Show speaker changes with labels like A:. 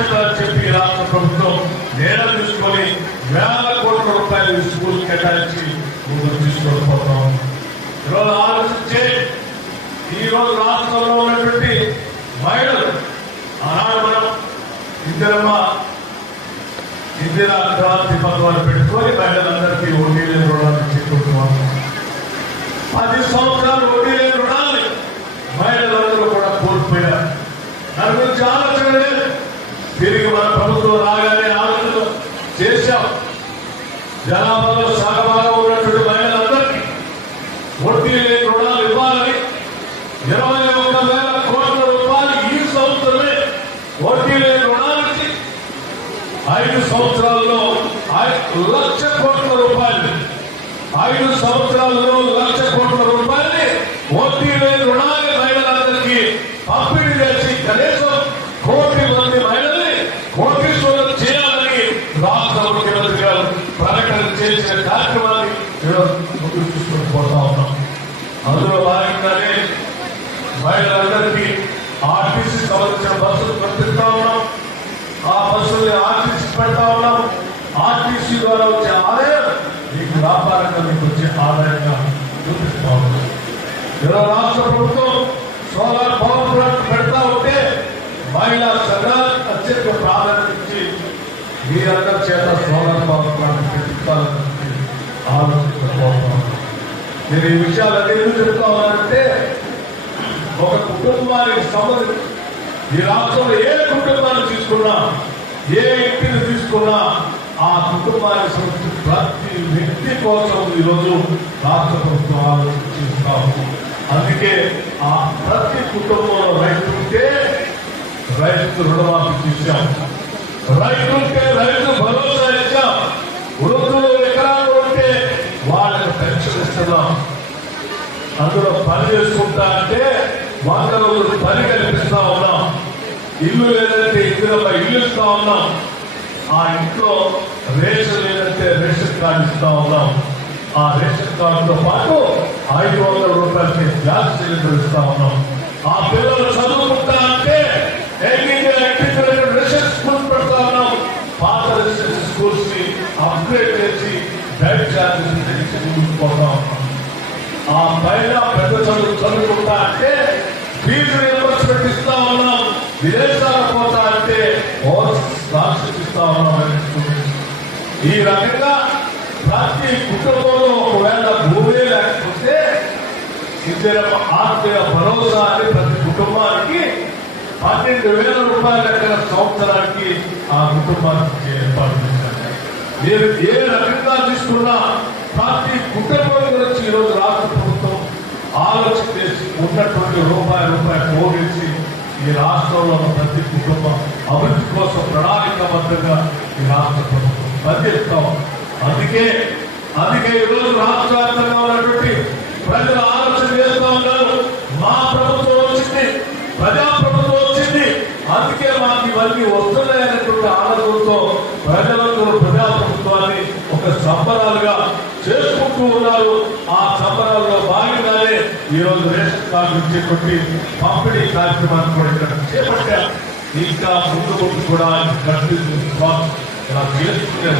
A: బాధ్యత అని చెప్పి రాష్ట్ర ప్రభుత్వం నేరం తీసుకొని వేల కోట్ల రూపాయలు స్కూల్ కేటాయించి ముందుకు తీసుకొని ఈరోజు ఆలోచించే ఈరోజు రాష్ట్రంలో ఉన్నటువంటి మహిళలు ఆనాడు మనం ఇందిరమ్మ ఇందిరా క్రాంతి పథకాలు పెట్టుకొని మహిళలందరికీ వడ్డీ లేని రుణాలు చెప్పుకుంటున్నాం పది సంవత్సరాలు వడ్డీ లేని రుణాలు మహిళలందరూ కూడా కోల్పోయారు. దాని గురించి ఆలోచన లేదు. తిరిగి మన ప్రభుత్వం రాగానే ఆలోచన చేశాం. జనాభాలో సగభాగం ఉన్నటువంటి మహిళలందరికీ వడ్డీ లేని రుణాలు ఇవ్వాలని ఇరవై ఒక్క వేల కోట్ల రూపాయలు ఈ సంవత్సరమే వడ్డీ లేని రుణాలకి ఐదు సంవత్సరాల్లో లక్ష కోట్ల రూపాయలు ఐదు సంవత్సరాల్లో లక్ష కోట్ల రూపాయలు వడ్డీ లేని రుణాలు మహిళలందరికీ పంపిణీ ప్రకటన చేసిన కార్యక్రమాన్ని ఈరోజు ముందుకు తీసుకొని పోతా ఉన్నాం. అందులో భాగంగానే మహిళలందరికీ ఆర్టీసీ సంబంధించిన బస్సులు పంపిస్తా ఉన్నాం. ఆ బస్సుల్ని ఆర్టీసీ పెడతా ఉన్నాం. ఆర్టీసీ ద్వారా వచ్చే ఆదాయం మీకు వ్యాపారంగా మీకు వచ్చే ఆదాయంగా చూపిస్తా ఉన్నాం. ఈరోజు రాష్ట్ర ప్రభుత్వం సోలార్ పవర్ ప్లాంట్ పెడతా ఉంటే మహిళా సంఘాలకు అత్యంత ప్రాధాన్యత మీ అందరి చేత సోలార్ బాబు ప్లాంట్ పెట్టించాలని నేను ఈ విషయాలు ఎందుకు చెప్తామంటే ఒక కుటుంబానికి సంబంధించి ఈ రాష్ట్రంలో ఏ కుటుంబాన్ని తీసుకున్నా ఏ ఇంటిని తీసుకున్నా ఆ కుటుంబానికి సంబంధించి ప్రతి వ్యక్తి కోసం ఈరోజు రాష్ట్ర ప్రభుత్వం ఆలోచించాము అందుకే ఆ ప్రతి కుటుంబంలో రైతు ఉంటే రైతు రుణమాఫీ చేశాం రైతుంటే రైతు భరోసా ఇచ్చాం వృద్ధులు ఎకరాలు ఉంటే వాళ్ళకి పెన్షన్ ఇస్తున్నాం. అందులో పని చేసుకుంటా అంటే వంద రోజులు పని కల్పిస్తా ఉన్నాం. ఇల్లు లేదంటే ఇందులో ఇల్లు ఇస్తా ఉన్నాం. ఆ ఇంట్లో రేషన్ లేదంటే రేషన్ కార్డు ఇస్తా ఉన్నాం. ఆ రేషన్ కార్డుతో పాటు ఐదు వందల రూపాయలకి గ్యాస్ సిలిండర్ ఇస్తా ఉన్నాం. ఆ పిల్లలు చదువుకుంటా అంటే రేషన్ స్కూల్ పెడతా ఉన్నాం పాత రెసిడెన్సీ స్కూల్స్ని అప్గ్రేడ్ చేసి బెడ్ ఛార్జెస్ తగ్గించి ముందుకు పోతా ఉన్నాం ఆ పైన పెద్ద చదువు చదువుకుంటా అంటే ఫీజు రియంబర్స్మెంట్ ఇస్తా ఉన్నాం? విదేశాలకు పోతా అంటే స్కాలర్షిప్ ఇస్తా ఉన్నాం ఈ రకంగా ప్రతి కుటుంబంలో ఒకవేళ భూమే లేకపోతే ఇద్దరు ఆత్మీయ భరోసా అని ప్రతి కుటుంబానికి పన్నెండు వేల రూపాయల లెక్కన సంవత్సరానికి ఆ కుటుంబానికి ఏర్పాటు చేశారు. మీరు ఏ రకంగా తీసుకున్నా ప్రతి కుటుంబం గురించి ఈరోజు రాష్ట్ర ప్రభుత్వం ఆలోచన చేసి ఉన్నటువంటి రూపాయి రూపాయి పోగేసి ఈ రాష్ట్రంలో ఉన్న ప్రతి కుటుంబం అభివృద్ధి కోసం ప్రణాళికబద్ధంగా ఈ రాష్ట్ర ప్రభుత్వం పనిచేస్తాం. అందుకే అందుకే ఈరోజు రాష్ట్ర వ్యాప్తంగా ఉన్నటువంటి ప్రజలు ఆలోచన చేస్తూ ఉన్నారు. మా ప్రభుత్వం వచ్చింది ప్రజా ప్రభుత్వం వచ్చింది. అందుకే మాకు ఇవన్నీ వస్తున్నాయనేటువంటి ఆలోచనతో ప్రజలు ప్రజా ప్రభుత్వాన్ని ఒక సంబరాలుగా చేసుకుంటూ ఉన్నారు ఆ సంబరాల్లో ఈరోజు రేషన్ కార్డు చేపట్టి పంపిణీ కార్యక్రమాన్ని కూడా ఇక్కడ చేపట్టారు. ఇంకా ముందు ముందు కూడా కంటిన్యూ ఇలా చేస్తూనే